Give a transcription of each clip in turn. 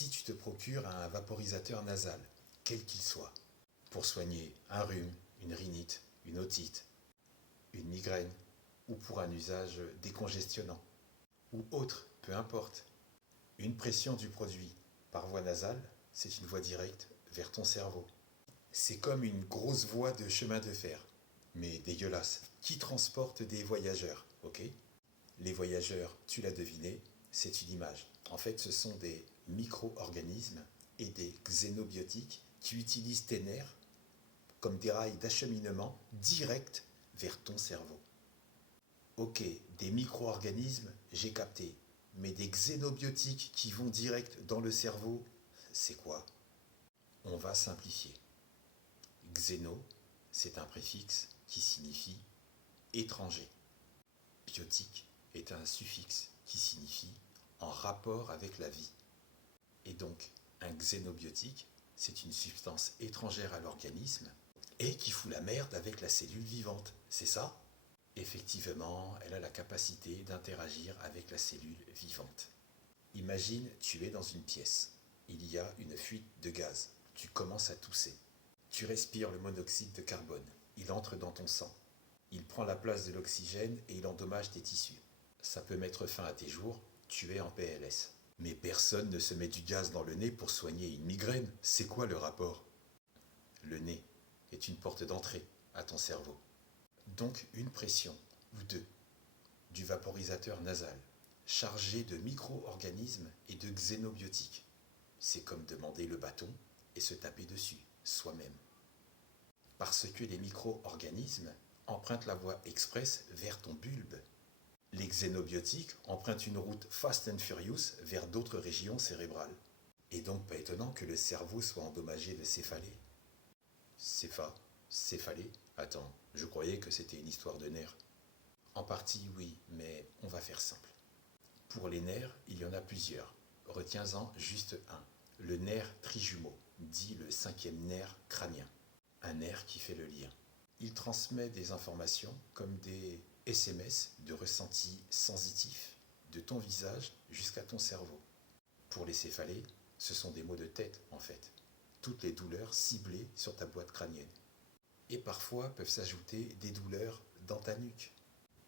Si tu te procures un vaporisateur nasal, quel qu'il soit, pour soigner un rhume, une rhinite, une otite, une migraine, ou pour un usage décongestionnant, ou autre, peu importe, une pression du produit par voie nasale, c'est une voie directe vers ton cerveau. C'est comme une grosse voie de chemin de fer, mais dégueulasse, qui transporte des voyageurs, ok? Les voyageurs, tu l'as deviné, c'est une image. En fait, ce sont des micro-organismes et des xénobiotiques qui utilisent tes nerfs comme des rails d'acheminement direct vers ton cerveau. Ok, des micro-organismes, j'ai capté, mais des xénobiotiques qui vont direct dans le cerveau, c'est quoi? On va simplifier. Xéno, c'est un préfixe qui signifie étranger. Biotique est un suffixe qui signifie en rapport avec la vie. Et donc, un xénobiotique, c'est une substance étrangère à l'organisme et qui fout la merde avec la cellule vivante, c'est ça? Effectivement, elle a la capacité d'interagir avec la cellule vivante. Imagine, tu es dans une pièce. Il y a une fuite de gaz. Tu commences à tousser. Tu respires le monoxyde de carbone. Il entre dans ton sang. Il prend la place de l'oxygène et il endommage tes tissus. Ça peut mettre fin à tes jours. Tu es en PLS. Mais personne ne se met du gaz dans le nez pour soigner une migraine. C'est quoi le rapport? Le nez est une porte d'entrée à ton cerveau. Donc une pression, ou deux, du vaporisateur nasal, chargé de micro-organismes et de xénobiotiques. C'est comme demander le bâton et se taper dessus, soi-même. Parce que les micro-organismes empruntent la voie express vers ton bulbe. Les xénobiotiques empruntent une route fast and furious vers d'autres régions cérébrales. Et donc pas étonnant que le cerveau soit endommagé de céphalée. Céphalée? Attends, je croyais que c'était une histoire de nerfs. En partie oui, mais on va faire simple. Pour les nerfs, il y en a plusieurs. Retiens-en juste un. Le nerf trijumeau, dit le cinquième nerf crânien. Un nerf qui fait le lien. Il transmet des informations comme des SMS de ressenti sensitif de ton visage jusqu'à ton cerveau. Pour les céphalées, ce sont des maux de tête en fait. Toutes les douleurs ciblées sur ta boîte crânienne. Et parfois peuvent s'ajouter des douleurs dans ta nuque.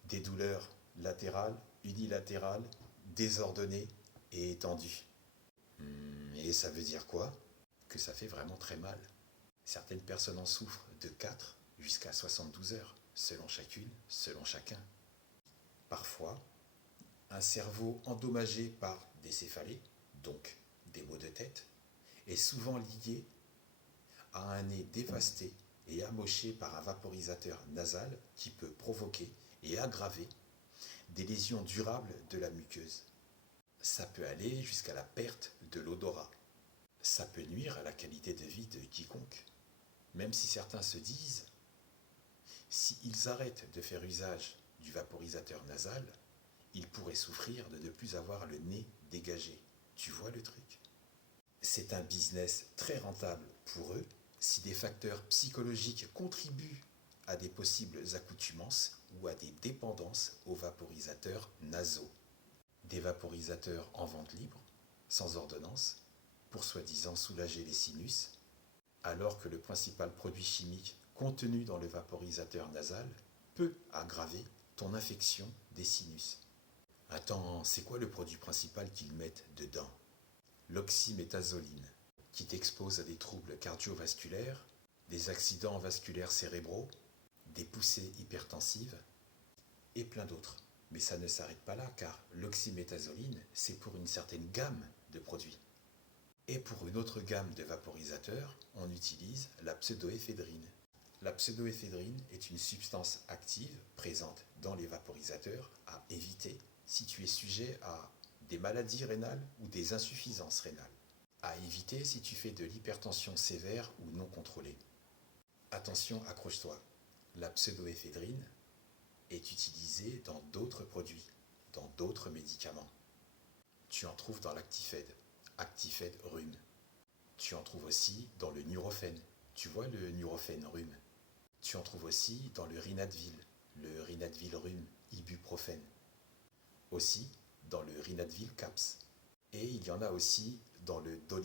Des douleurs latérales, unilatérales, désordonnées et étendues. Et ça veut dire quoi? Que ça fait vraiment très mal. Certaines personnes en souffrent de 4 jusqu'à 72 heures, selon chacune, selon chacun. Parfois, un cerveau endommagé par des céphalées, donc des maux de tête, est souvent lié à un nez dévasté et amoché par un vaporisateur nasal qui peut provoquer et aggraver des lésions durables de la muqueuse. Ça peut aller jusqu'à la perte de l'odorat. Ça peut nuire à la qualité de vie de quiconque. Même si certains se disent, s'ils arrêtent de faire usage du vaporisateur nasal, ils pourraient souffrir de ne plus avoir le nez dégagé. Tu vois le truc? C'est un business très rentable pour eux si des facteurs psychologiques contribuent à des possibles accoutumances ou à des dépendances aux vaporisateurs nasaux. Des vaporisateurs en vente libre, sans ordonnance, pour soi-disant soulager les sinus, alors que le principal produit chimique contenu dans le vaporisateur nasal peut aggraver ton infection des sinus. Attends, c'est quoi le produit principal qu'ils mettent dedans? L'oxymétazoline, qui t'expose à des troubles cardiovasculaires, des accidents vasculaires cérébraux, des poussées hypertensives et plein d'autres. Mais ça ne s'arrête pas là, car l'oxymétazoline, c'est pour une certaine gamme de produits. Et pour une autre gamme de vaporisateurs, on utilise la pseudoéphédrine. La pseudoéphédrine est une substance active présente dans les vaporisateurs à éviter si tu es sujet à des maladies rénales ou des insuffisances rénales. À éviter si tu fais de l'hypertension sévère ou non contrôlée. Attention, accroche-toi. La pseudoéphédrine est utilisée dans d'autres produits, dans d'autres médicaments. Tu en trouves dans l'Actifed, Actifed rhume. Tu en trouves aussi dans le Nurofen. Tu vois le Nurofen rhume. Tu en trouves aussi dans le Rhinadvil rhume, ibuprofène. Aussi dans le Rhinadvil caps. Et il y en a aussi dans le dos